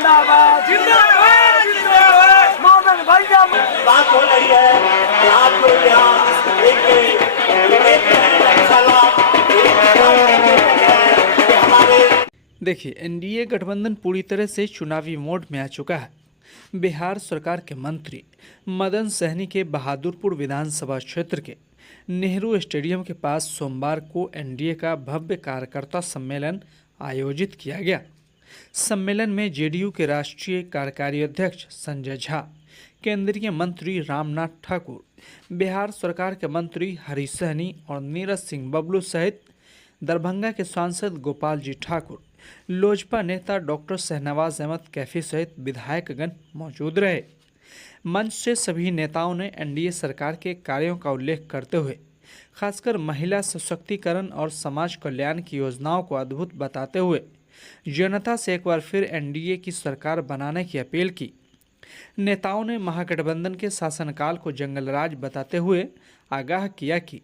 जिंदाबाद जिंदाबाद जिंदाबाद। मोहन भैया बात हो रही है कि आप लोग यहाँ एक अच्छा लाभ हमारे। देखिए, एनडीए गठबंधन पूरी तरह से चुनावी मोड में आ चुका है। बिहार सरकार के मंत्री मदन सहनी के बहादुरपुर विधानसभा क्षेत्र के नेहरू स्टेडियम के पास सोमवार को एनडीए का भव्य कार्यकर्ता सम्मेलन आयोजित किया गया। सम्मेलन में जेडीयू के राष्ट्रीय कार्यकारी अध्यक्ष संजय झा, केंद्रीय मंत्री रामनाथ ठाकुर, बिहार सरकार के मंत्री हरीश सहनी और नीरज सिंह बबलू सहित दरभंगा के सांसद गोपाल जी ठाकुर, लोजपा नेता डॉक्टर शहनवाज अहमद कैफी सहित विधायकगण मौजूद रहे। मंच से सभी नेताओं ने एनडीए सरकार के कार्यों का उल्लेख करते हुए खासकर महिला सशक्तिकरण और समाज कल्याण की योजनाओं को अद्भुत बताते हुए जनता से एक बार फिर एनडीए की सरकार बनाने की अपील की। नेताओं ने महागठबंधन के शासनकाल को जंगलराज बताते हुए आगाह किया कि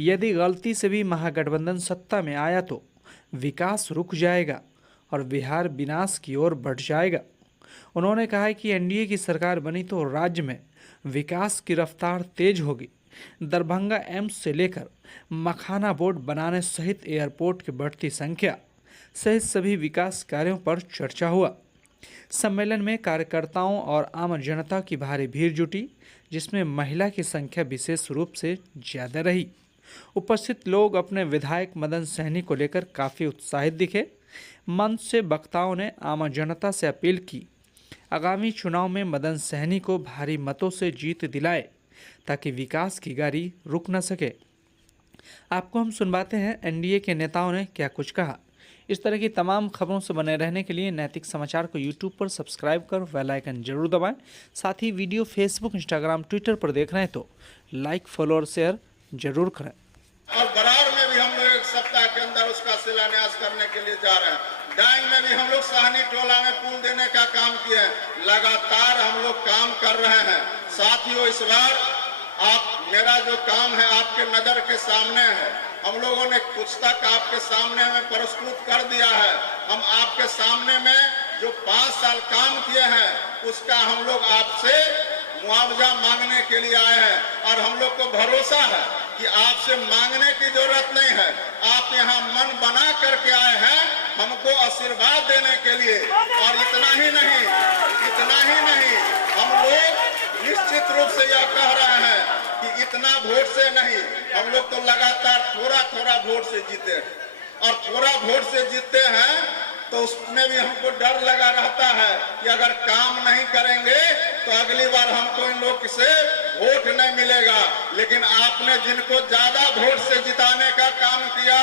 यदि गलती से भी महागठबंधन सत्ता में आया तो विकास रुक जाएगा और बिहार विनाश की ओर बढ़ जाएगा। उन्होंने कहा कि एनडीए की सरकार बनी तो राज्य में विकास की रफ्तार तेज होगी। दरभंगा एम्स से लेकर मखाना बोर्ड बनाने सहित एयरपोर्ट की बढ़ती संख्या सहित सभी विकास कार्यों पर चर्चा हुआ। सम्मेलन में कार्यकर्ताओं और आम जनता की भारी भीड़ जुटी, जिसमें महिला की संख्या विशेष रूप से ज़्यादा रही। उपस्थित लोग अपने विधायक मदन सहनी को लेकर काफ़ी उत्साहित दिखे। मंच से वक्ताओं ने आम जनता से अपील की आगामी चुनाव में मदन सहनी को भारी मतों से जीत दिलाए ताकि विकास की गाड़ी रुक न सके। आपको हम सुनवाते हैं एनडीए के नेताओं ने क्या कुछ कहा। इस तरह की तमाम खबरों से बने रहने के लिए नैतिक समाचार को यूट्यूब पर सब्सक्राइब कर बेल आइकन जरूर दबाएं। साथ ही वीडियो फेसबुक, इंस्टाग्राम, ट्विटर पर देख रहे हैं तो लाइक, फॉलो और शेयर जरूर करें। और बरार में भी हम लोग एक सप्ताह के अंदर उसका शिलान्यास करने के लिए जा रहे हैं। डांग में भी हम लोग साहनी टोला में पुल देने का काम किए हैं। लगातार हम लोग काम कर रहे हैं। साथियों, इस बार मेरा जो काम है आपके नजर के सामने है। हम लोगों ने कुछ तक आपके सामने में प्रस्तुत कर दिया है। हम आपके सामने में जो 5 साल काम किए हैं उसका हम लोग आपसे मुआवजा मांगने के लिए आए हैं और हम लोग को भरोसा है कि आपसे मांगने की जरूरत नहीं है। आप यहाँ मन बना करके आए हैं हमको आशीर्वाद देने के लिए। और इतना ही नहीं, हम लोग निश्चित रूप से यह कह रहे हैं कि इतना वोट से नहीं, हम लोग तो लगातार थोड़ा वोट से जीते हैं और थोड़ा वोट से जीतते हैं तो उसमें भी हमको डर लगा रहता है कि अगर काम नहीं करेंगे तो अगली बार हमको इन लोग से वोट नहीं मिलेगा। लेकिन आपने जिनको ज्यादा वोट से जिताने का काम किया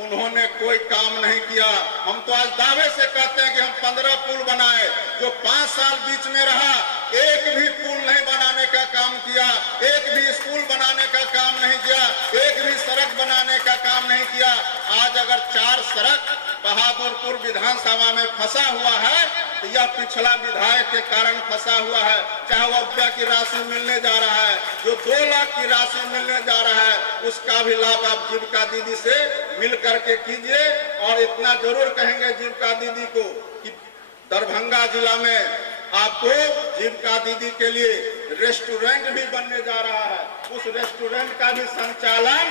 उन्होंने कोई काम नहीं किया। हम तो आज दावे से कहते हैं कि हम 15 पुल बनाए। जो 5 साल बीच में रहा एक भी पुल नहीं बनाने का काम किया, एक भी स्कूल बनाने का काम नहीं किया, एक भी सड़क बनाने का काम नहीं किया। आज अगर 4 सड़क बहादुरपुर विधानसभा में फंसा हुआ है तो यह पिछला विधायक के कारण फंसा हुआ है। चाहे वो अब्जा की राशि मिलने जा रहा है, जो 2 लाख की राशि मिलने जा रहा है, उसका भी लाभ आप जीविका दीदी से मिल करके कीजिए। और इतना जरूर कहेंगे जीविका दीदी को कि दरभंगा जिला में आपको जीविका दीदी के लिए रेस्टोरेंट भी बनने जा रहा है। उस रेस्टोरेंट का भी संचालन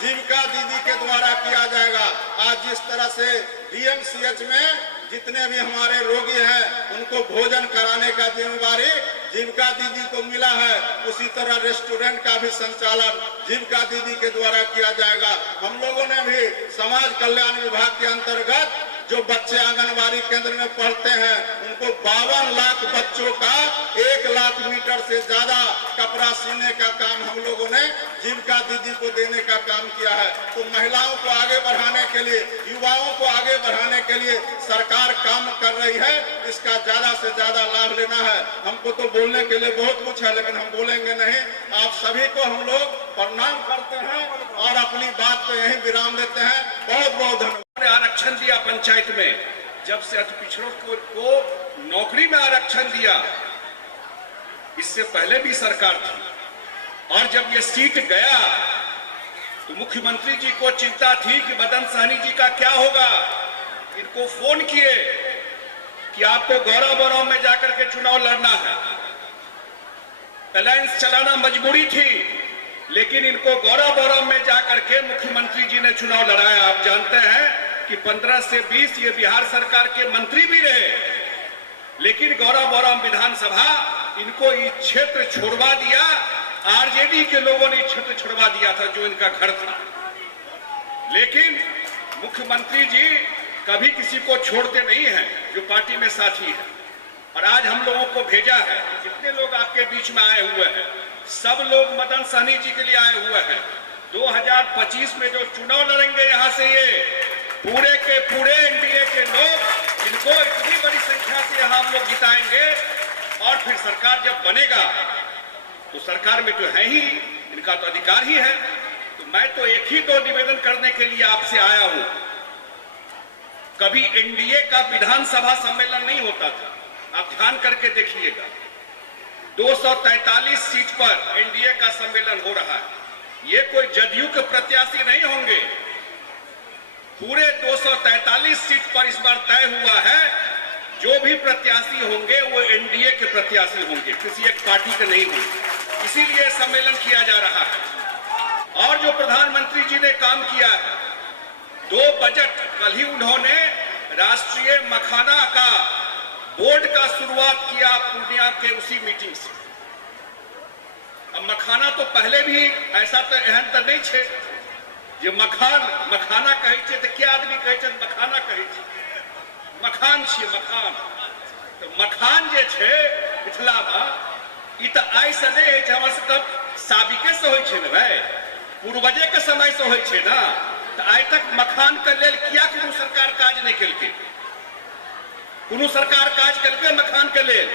जीविका दीदी के द्वारा किया जाएगा। आज जिस तरह से डीएमसीएच में जितने भी हमारे रोगी हैं उनको भोजन कराने का जिम्मेवारी जीविका दीदी को मिला है, उसी तरह रेस्टोरेंट का भी संचालन जीविका दीदी के द्वारा किया जाएगा। हम लोगों ने भी समाज कल्याण विभाग के अंतर्गत जो बच्चे आंगनबाड़ी केंद्र में पढ़ते हैं उनको 52 लाख बच्चों का 1 लाख मीटर से ज्यादा कपड़ा सीने का काम हम लोगों ने जीविका दीदी को देने का काम किया है। तो महिलाओं को आगे बढ़ाने के लिए, युवाओं को आगे बढ़ाने के लिए सरकार काम कर रही है। इसका ज्यादा से ज्यादा लाभ लेना है। हमको तो बोलने के लिए बहुत कुछ है लेकिन हम बोलेंगे नहीं। आप सभी को हम लोग प्रणाम करते हैं और अपनी बात को यहीं विराम देते हैं। बहुत बहुत धन्यवाद। आरक्षण दिया पंचायत में, जब से अति पिछड़ों को नौकरी में आरक्षण दिया, इससे पहले भी सरकार थी। और जब ये सीट गया तो मुख्यमंत्री जी को चिंता थी कि मदन सहनी जी का क्या होगा। इनको फोन किए कि आपको गौरा बौराव में जाकर के चुनाव लड़ना है। अलायंस चलाना मजबूरी थी, लेकिन इनको गौरा बौराव में जाकर के मुख्यमंत्री जी ने चुनाव लड़ाया। आप जानते हैं कि 15 से 20 ये बिहार सरकार के मंत्री भी रहे, लेकिन गौरा बौराम विधानसभा इनको ये क्षेत्र छोड़वा दिया। आरजेडी के लोगों ने क्षेत्र छोड़वा दिया था जो इनका घर था। लेकिन मुख्यमंत्री जी कभी किसी को छोड़ते नहीं हैं जो पार्टी में साथी है। और आज हम लोगों को भेजा है, जितने लोग आपके बीच में आए हुए हैं सब लोग मदन सहनी जी के लिए आए हुए हैं। 2025 में जो चुनाव लड़ेंगे यहां से ये पूरे के पूरे एनडीए के लोग, इनको इतनी बड़ी संख्या से यहां हम लोग जिताएंगे। और फिर सरकार जब बनेगा तो सरकार में तो है ही, इनका तो अधिकार ही है। तो मैं तो एक ही दो निवेदन करने के लिए आपसे आया हूं। कभी एनडीए का विधानसभा सम्मेलन नहीं होता था, आप ध्यान करके देखिएगा। 243 सीट पर एनडीए का सम्मेलन हो रहा है। ये कोई जदयू के प्रत्याशी नहीं होंगे। पूरे 243 सीट पर इस बार तय हुआ है जो भी प्रत्याशी होंगे वो एनडीए के प्रत्याशी होंगे, किसी एक पार्टी के नहीं होंगे। इसीलिए सम्मेलन किया जा रहा है। और जो प्रधानमंत्री जी ने काम किया है, 2 बजट, कल ही उन्होंने राष्ट्रीय मखाना का बोर्ड का शुरुआत किया पूर्णिया के उसी मीटिंग से। अब मखाना तो पहले भी ऐसा तो एहन तो नहीं छे जे मखाना कहे छे तो क्या आदमी कहे छे मखाना कहे छे, मखान छे मखान। तो मखान जे छे मिथिला में ई तो आई से नहीं है, हमर सब साबिके से होय छे ने भाई, पूर्वजे के समय से होय छे ना। तो आज तक मखान के लेल किया कोनो सरकार काज नहीं केलके, कोनो सरकार काज केलके मखान के लेल।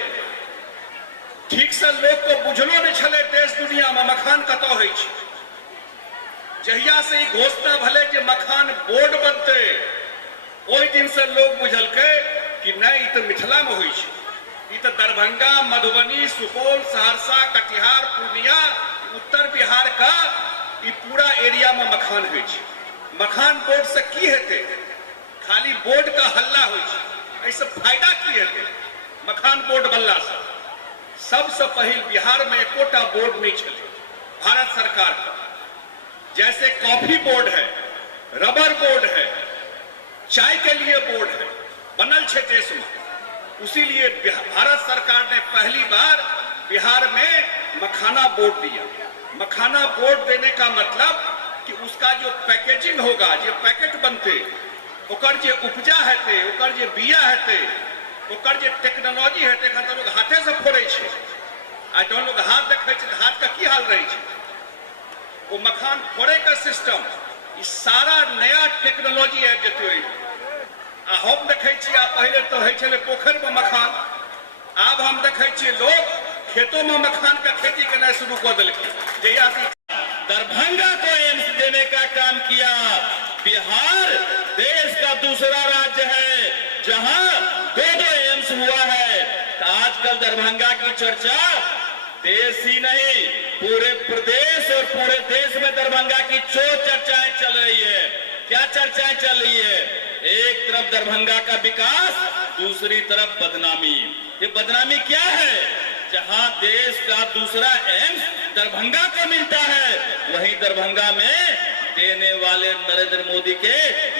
ठीक से लोग को बुझलो नहीं छले देश दुनिया में मखान कतौ होय छे। जहिया से ई घोषणा भले जे मखान बोर्ड बनते, ओहि दिन से लोग बुझलके कि नहीं ई तो मिथिला में होय छे। ई तो दरभंगा, मधुबनी, सुपौल, सहरसा, कटिहार, पूर्णिया, उत्तर बिहार का ई पूरा एरिया में मखान होय छे। मखान बोर्ड से की हेते? खाली बोर्ड का हल्ला होय छे, ऐसे फायदा की हेते मखान बोर्ड बनला से? सबसे पहले बिहार में एकोटा बोर्ड नहीं छले भारत सरकार का। जैसे कॉफी बोर्ड है, रबर बोर्ड है, चाय के लिए बोर्ड है, बनल छे देश में। उसी लिए भारत सरकार ने पहली बार बिहार में मखाना बोर्ड दिया। मखाना बोर्ड देने का मतलब कि उसका जो पैकेजिंग होगा, जो पैकेट बनते, ओकर जे उपजा हेते, ओकर जे बिया हेते, ओकर जे टेक्नोलॉजी हेते, तो लोग हाथे से फोड़े छे। आज तो लोग हाथ देखे छे, हाथ का की हाल रही छे। वो मखान फोड़े का सिस्टम, ई सारा नया टेक्नोलॉजी आबि जेतै। आ हम देखे छी, आ पहले तो है छले पोखर में मखान, अब हम देखे छी लोग खेतों में मखान का खेती करना शुरू कर दिलके। जहिया दरभंगा को एम्स देने का काम किया। बिहार देश का दूसरा राज्य है जहां 2 एम्स हुआ है। तो आजकल दरभंगा की चर्चा देश ही नहीं पूरे प्रदेश और पूरे देश में दरभंगा की चर्चाएं चल रही है। क्या चर्चाएं चल रही है? एक तरफ दरभंगा का विकास, दूसरी तरफ बदनामी। ये बदनामी क्या है? जहां देश का दूसरा एम्स दरभंगा को मिलता है, वहीं दरभंगा में देने वाले नरेंद्र मोदी के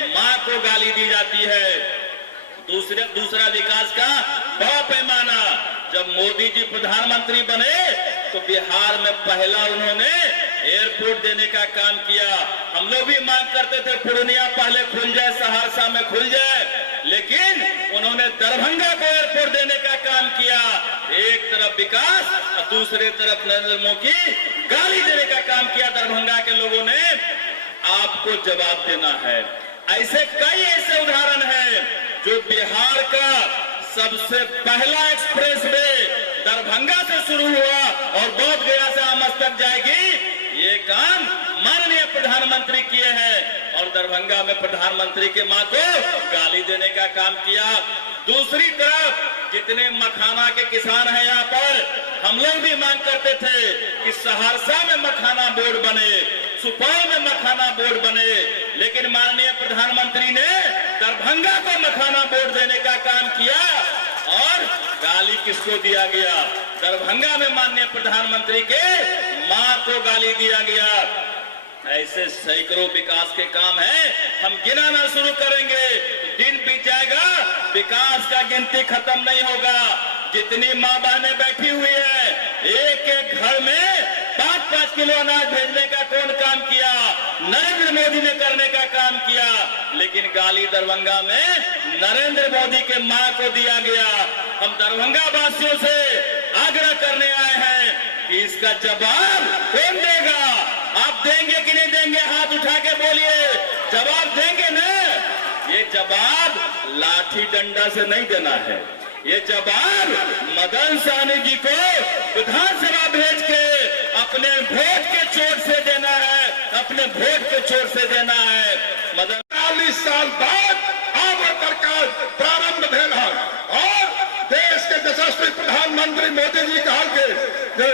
मां को गाली दी जाती है। दूसरा विकास का बड़ा पैमाना, जब मोदी जी प्रधानमंत्री बने तो बिहार में पहला उन्होंने एयरपोर्ट देने का काम किया। हम लोग भी मांग करते थे पूर्णिया पहले खुल जाए, सहरसा में खुल जाए, लेकिन उन्होंने दरभंगा को एयरपोर्ट देने का काम किया। एक तरफ विकास और दूसरे तरफ नरेंद्र मोदी गाली देने का काम किया दरभंगा के लोगों ने। आपको जवाब देना है। ऐसे कई ऐसे उदाहरण हैं जो बिहार का सबसे पहला एक्सप्रेस वे दरभंगा से शुरू हुआ और बोध गया से आमस तक जाएगी। ये काम माननीय प्रधानमंत्री किए हैं और दरभंगा में प्रधानमंत्री के मां को गाली देने का काम किया। दूसरी तरफ जितने मखाना के किसान हैं यहाँ पर, हम लोग भी मांग करते थे कि सहरसा में मखाना बोर्ड बने, सुपौल में मखाना बोर्ड बने, लेकिन माननीय प्रधानमंत्री ने दरभंगा को मखाना वोट देने का काम किया और गाली किसको दिया गया? दरभंगा में माननीय प्रधानमंत्री के मां को गाली दिया गया। ऐसे सैकड़ों विकास के काम हैं, हम गिनाना शुरू करेंगे, दिन बीत जाएगा, विकास का गिनती खत्म नहीं होगा। जितनी मां बहनें बैठी हुई है, एक एक घर में 5-5 किलो अनाज भेजने का कौन काम किया? नरेंद्र मोदी ने करने का काम किया। लेकिन गाली दरभंगा में नरेंद्र मोदी के मां को दिया गया। हम दरभंगा वासियों से आग्रह करने आए हैं कि इसका जवाब कौन देगा? आप देंगे कि नहीं देंगे? हाथ उठा के बोलिए, जवाब देंगे ना? ये जवाब लाठी डंडा से नहीं देना है, ये जवाब मदन सहनी जी को विधानसभा भेज के अपने वोट के चोट से देना है, अपने वोट के चोट से देना है। मदन 40 साल बाद अब सरकार प्रारंभ भेल है और देश के यशस्वी प्रधानमंत्री मोदी जी कहा के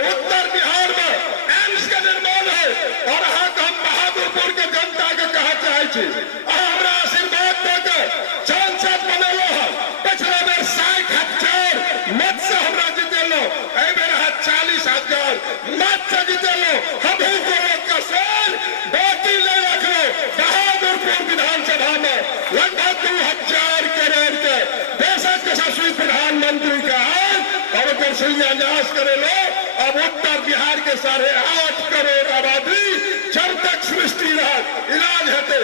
उत्तर बिहार में एम्स के निर्माण है और अहाँ के हम बहादुरपुर के जनता के कहा चाहे छी, हमरा आशीर्वाद देकर सांसद बनेलो है। पिछले बेर 60,000 मत से हमरा जितेलो, एहि बेर 40,000 मत से जितेलो। हम का सेल बाकी ले रखलो। बहादुरपुर विधानसभा में लगभग 2,000 करोड़ के देश के यशस्वी प्रधानमंत्री का और शिलान्यास करेलो। अब उत्तर बिहार के 8.5 करोड़ आबादी जब तक सृष्टि रहा इलाज हेते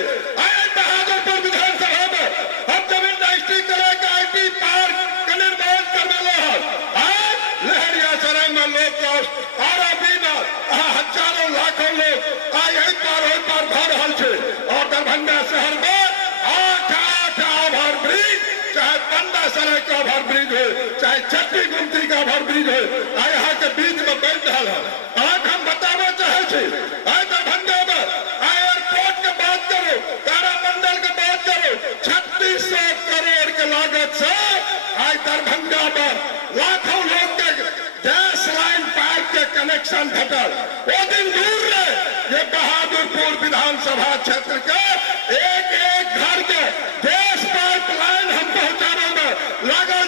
बहादुरपुर विधानसभा में हम जब इंडस्ट्री करेगा IT पार्क का निर्माण करने लहरिया सराय में लोग हजारों लाखों लोग यही पार भर रहा है और दरभंगा शहर में 8 ओवर ब्रिज, चाहे 15 सराय का ओवर ब्रिज हो, चाहे छठी गुमती का ओवर ब्रिज हो, यहाँ के बीच में बन रहा है। आज हम बताना चाहे दरभंगा में एयरपोर्ट के बात करो, तारामंडल के बात करो, 3600 करोड़ के लागत से आज दरभंगा में लाखों लोग के गैस लाइन पाइप के कनेक्शन घटल। वो दिन दूर रहे, ये बहादुरपुर विधानसभा क्षेत्र के एक घर के गैस पाइप लाइन हम पहुंचाने में लगन